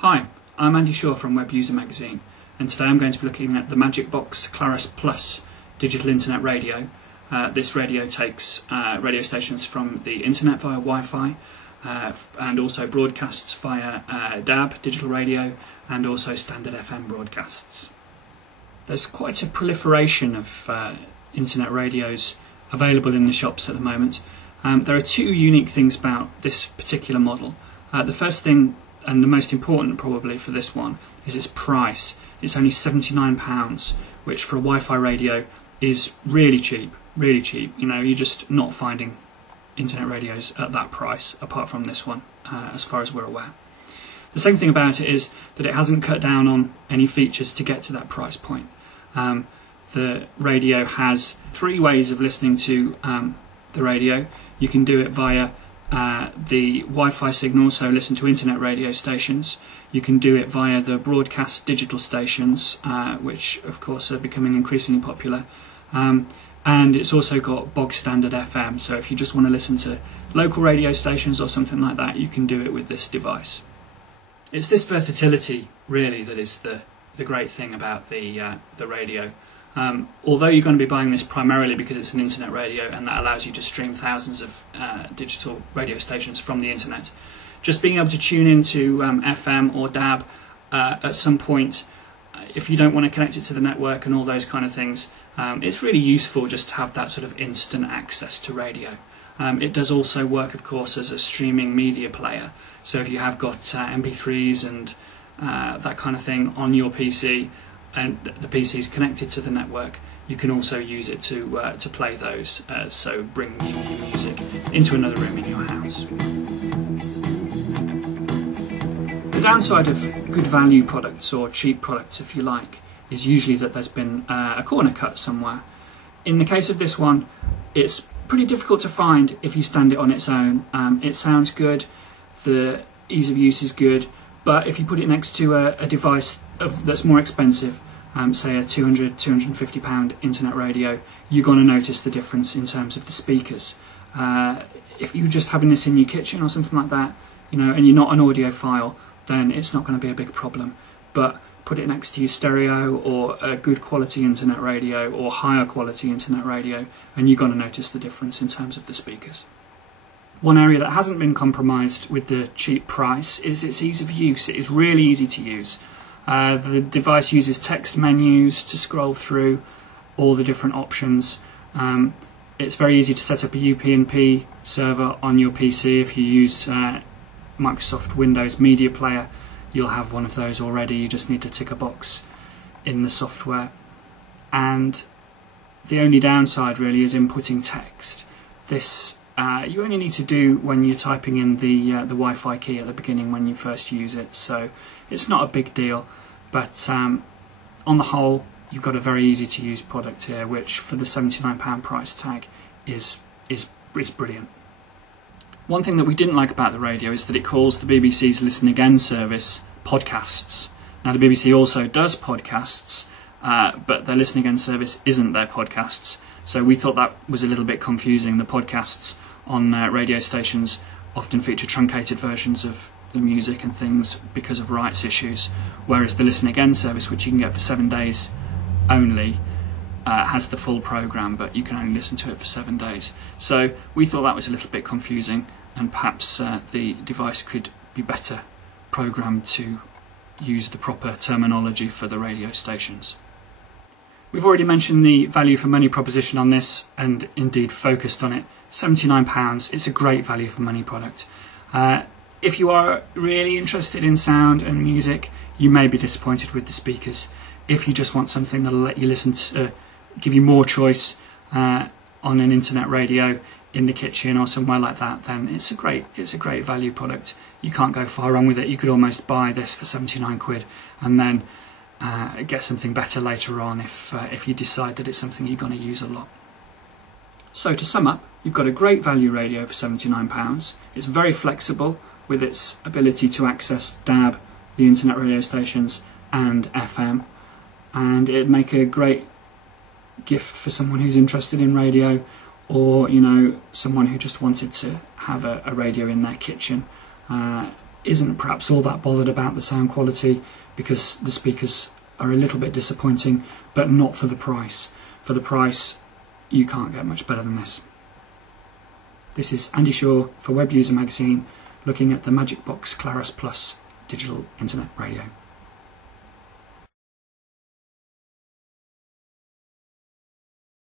Hi, I'm Andy Shaw from Web User Magazine, and today I'm going to be looking at the Magicbox Clarus Plus digital internet radio. This radio takes radio stations from the internet via Wi-Fi and also broadcasts via DAB, digital radio, and also standard FM broadcasts. There's quite a proliferation of internet radios available in the shops at the moment. There are two unique things about this particular model. The first thing, and the most important probably for this one, is its price. It's only £79, which for a Wi-Fi radio is really cheap, really cheap. You know, you're just not finding internet radios at that price, apart from this one, as far as we're aware. The second thing about it is that it hasn't cut down on any features to get to that price point. The radio has three ways of listening to the radio. You can do it via the Wi-Fi signal, so listen to internet radio stations. You can do it via the broadcast digital stations, which of course are becoming increasingly popular. And it's also got bog standard FM, so if you just want to listen to local radio stations or something like that, you can do it with this device. It's this versatility really that is the great thing about the radio. Although you're going to be buying this primarily because it's an internet radio and that allows you to stream thousands of digital radio stations from the internet, just being able to tune into FM or DAB at some point, if you don't want to connect it to the network and all those kind of things, it's really useful just to have that sort of instant access to radio. It does also work, of course, as a streaming media player. So if you have got MP3s and that kind of thing on your PC, and the PC is connected to the network, you can also use it to play those. So bring your music into another room in your house. The downside of good value products, or cheap products if you like, is usually that there's been a corner cut somewhere. In the case of this one, it's pretty difficult to find if you stand it on its own. It sounds good, the ease of use is good, but if you put it next to a device that's more expensive, say a £200, £250 internet radio, you're going to notice the difference in terms of the speakers. If you're just having this in your kitchen or something like that, you know, and you're not an audiophile, then it's not going to be a big problem. But put it next to your stereo or a good quality internet radio or higher quality internet radio, and you're going to notice the difference in terms of the speakers. One area that hasn't been compromised with the cheap price is its ease of use. It is really easy to use. The device uses text menus to scroll through all the different options. It's very easy to set up a UPnP server on your PC. If you use Microsoft Windows Media Player, you'll have one of those already. You just need to tick a box in the software. And the only downside really is inputting text. This you only need to do when you're typing in the Wi-Fi key at the beginning when you first use it, so it's not a big deal. But on the whole, you've got a very easy to use product here, which for the £79 price tag is brilliant. One thing that we didn't like about the radio is that it calls the BBC's Listen Again service podcasts. Now the BBC also does podcasts, but their Listen Again service isn't their podcasts. So we thought that was a little bit confusing. The podcasts on radio stations often feature truncated versions of the music and things because of rights issues, whereas the Listen Again service, which you can get for 7 days only, has the full programme, but you can only listen to it for 7 days. So we thought that was a little bit confusing, and perhaps the device could be better programmed to use the proper terminology for the radio stations. We've already mentioned the value for money proposition on this, and indeed focused on it. £79, it's a great value for money product. If you are really interested in sound and music, you may be disappointed with the speakers. If you just want something that'll let you listen to, give you more choice on an internet radio in the kitchen or somewhere like that, then it's a great value product. You can't go far wrong with it. You could almost buy this for 79 quid and then get something better later on if you decide that it's something you're going to use a lot. So to sum up, you've got a great value radio for £79. It's very flexible with its ability to access DAB, the internet radio stations, and FM, and it'd make a great gift for someone who's interested in radio, or someone who just wanted to have a radio in their kitchen. isn't perhaps all that bothered about the sound quality because the speakers are a little bit disappointing, but not for the price. For the price, you can't get much better than this. This is Andy Shaw for Web User Magazine, looking at the Magicbox Clarus Plus digital internet radio.